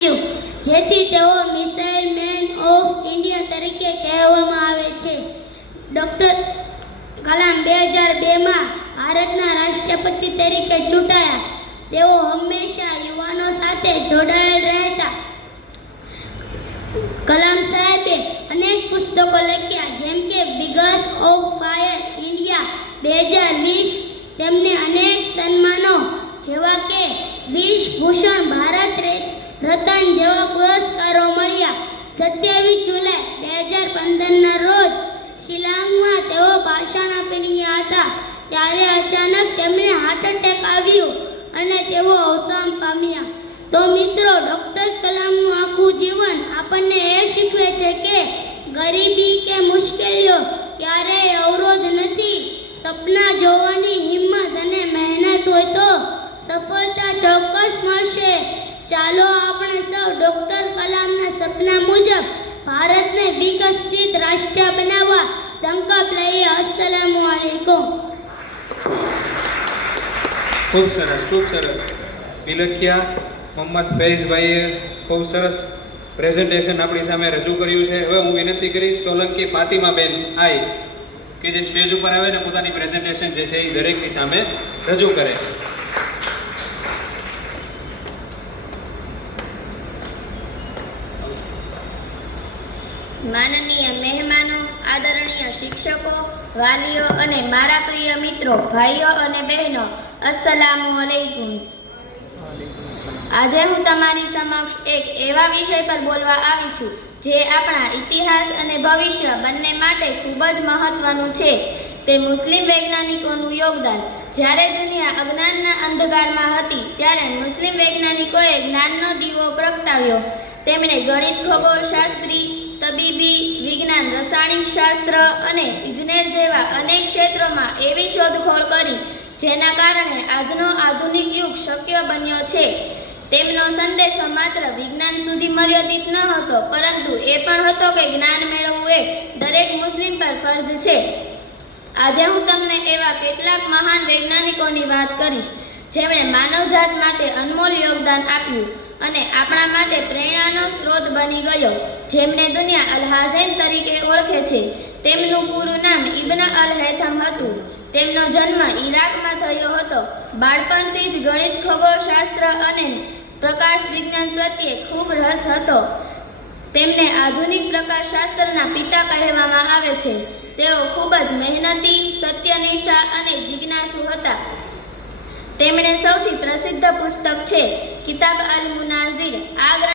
જેથી તેઓ missile man of India તરીકે કહેવામાં આવે છે. ડોક્ટર કલામ 2002માં ભારતના રાષ્ટ્રપતિ તરીકે ચૂંટાયા. તેઓ હંમેશા યુવાનો સાથે જોડાયેલ રહેતા. કલામ સાહેબે અનેક પુસ્તકો લખ્યા, જેમ કે વિંગ્સ ઓફ ફાયર ઇન્ડિયા 2020. તેમને અનેક સન્માનો જેવા કે વિશ્વભૂષણ, ભારત રત્ન જેવા પુરસ્કારો મળ્યા. 27 જુલાઈ 2015ના રોજ શિલોંગમાં તેઓ ભાષણ આપી રહ્યા હતા, ત્યારે અચાનક તેમને હાર્ટ એટેક આવ્યો અને તેઓ અવસાન પામ્યા. તો મિત્રો, ડોક્ટર કલામનું આખું જીવન આપણને એ શીખવે છે કે ગરીબી કે મુશ્કેલીઓ ક્યારેય અવરોધ નથી. સપના જોવાની હિંમત અને મહેનત હોય તો સફળતા ચોક્કસ મળશે. ચાલો આપણે સૌ ડોક્ટર કલામના સપના મુજબ ભારતને વિકસિત રાષ્ટ્ર બનાવવા સંકલ્પ લઈએ. અસ્સલામુ અલૈકુમ. ખૂબ સરસ. બિલખિયા મોહમ્મદ ફૈઝભાઈએ ખૂબ સરસ પ્રેઝન્ટેશન આપણી સામે રજૂ કર્યું છે. હવે હું વિનંતી કરીશ સોલંકી ફાતિમાબેન આઈ કે જે સ્ટેજ ઉપર આવે ને પોતાની પ્રેઝન્ટેશન જે છે એ દરેકની સામે રજૂ કરે. માનનીય મહેમાનો, આદરણીય શિક્ષકો, વાલીઓ અને મારા પ્રિય મિત્રો, ભાઈઓ અને બહેનો, અસ્સલામુ અલૈકુમ. આજે હું તમારી સમક્ષ એક એવા વિષય પર બોલવા આવી છું જે આપણા ઇતિહાસ અને ભવિષ્ય બંને માટે ખૂબ જ મહત્વનું છે. તે મુસ્લિમ વૈજ્ઞાનિકોનું યોગદાન. જ્યારે દુનિયા અજ્ઞાનના અંધકારમાં હતી, ત્યારે મુસ્લિમ વૈજ્ઞાનિકોએ જ્ઞાનનો દીવો પ્રગટાવ્યો. તેમણે ગણિત, ખગોળશાસ્ત્રી, તબીબી, વિજ્ઞાન, રસાયણિક શાસ્ત્ર અને ઇજનેર જેવા અનેક ક્ષેત્રોમાં એવી શોધખોળ કરી જેના કારણે આજનો આધુનિક યુગ શક્ય બન્યો છે. તેમનો સંદેશો માત્ર વિજ્ઞાન સુધી મર્યાદિત ન હતો, પરંતુ એ પણ હતો કે જ્ઞાન મેળવવું એ દરેક મુસ્લિમ પર ફરજ છે. આજે હું તમને એવા કેટલાક મહાન વૈજ્ઞાનિકોની વાત કરીશ જેમણે માનવજાત માટે અનમોલ યોગદાન આપ્યું અને આપણા માટે પ્રેરણાનો સ્ત્રોત બની ગયો, જેમને દુનિયા અલ-હાઝેન તરીકે ઓળખે છે. તેમનું પૂરું નામ ઇબ્ન અલ-હૈથમ હતું. તેમનો જન્મ ઈરાકમાં થયો હતો. બાળપણથી જ ગણિત, ખગોળશાસ્ત્ર અને પ્રકાશ વિજ્ઞાન પ્રત્યે ખૂબ રસ હતો. તેમને આધુનિક પ્રકાશશાસ્ત્રના પિતા કહેવામાં આવે છે. તેઓ ખૂબ જ મહેનતી, સત્યનિષ્ઠા અને જિજ્ઞાસુ હતા. તેમણે સૌથી પ્રસિદ્ધ પુસ્તક છે કિતાબ અલ-મુનાઝિર. આ